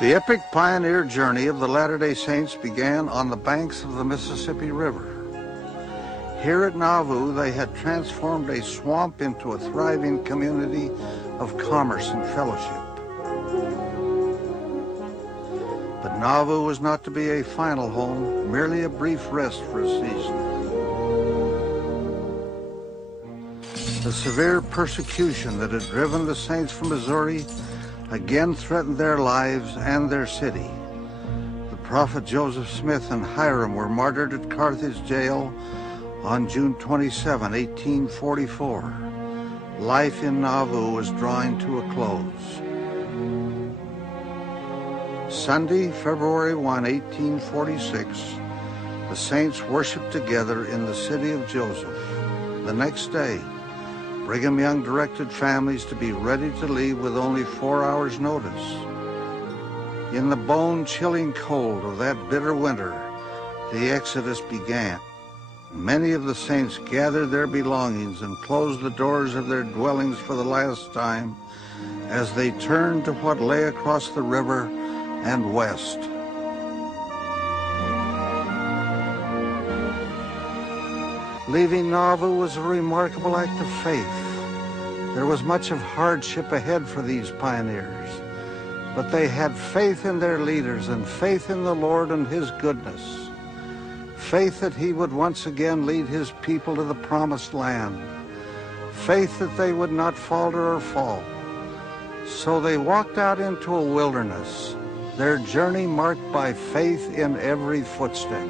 The epic pioneer journey of the Latter-day Saints began on the banks of the Mississippi River. Here at Nauvoo, they had transformed a swamp into a thriving community of commerce and fellowship. But Nauvoo was not to be a final home, merely a brief rest for a season. The severe persecution that had driven the Saints from Missouri again threatened their lives and their city. The prophet Joseph Smith and Hiram were martyred at Carthage jail on June 27, 1844. Life in Nauvoo was drawing to a close. Sunday, February 1, 1846, the Saints worshiped together in the city of Joseph. The next day, Brigham Young directed families to be ready to leave with only 4 hours' notice. In the bone-chilling cold of that bitter winter, the exodus began. Many of the saints gathered their belongings and closed the doors of their dwellings for the last time as they turned to what lay across the river and west. Leaving Nauvoo was a remarkable act of faith. There was much of hardship ahead for these pioneers, but they had faith in their leaders and faith in the Lord and His goodness. Faith that He would once again lead His people to the promised land. Faith that they would not falter or fall. So they walked out into a wilderness, their journey marked by faith in every footstep.